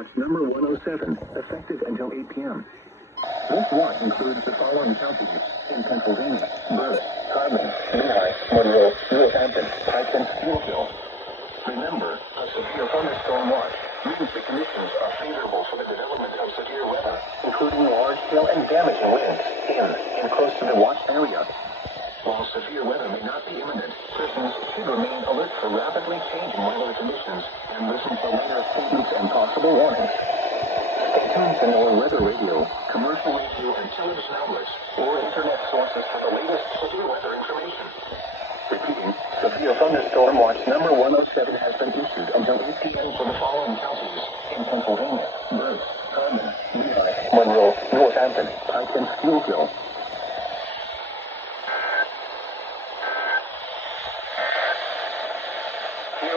watch number 107, effective until 8 p.m. This watch includes the following counties in Pennsylvania: Berwick, Hardman, Lehigh, Monroe, Northampton, Pike, and Steelville. Remember, a severe thunderstorm watch means the conditions are favorable for the development of severe weather, including large hail and damaging winds in and close to the watch area. While severe weather may not be imminent, persons should remain alert for rapidly changing weather conditions and listen for later statements and possible warnings. Stay tuned to NOAA Weather Radio, commercial radio and television outlets, or internet sources for the latest severe weather information. Repeating, severe thunderstorm watch number 107 has been issued until 8 p.m. for the following counties in Pennsylvania: Berwick, Hardman, Lehigh, Monroe, Northampton, Pike, and Steelville.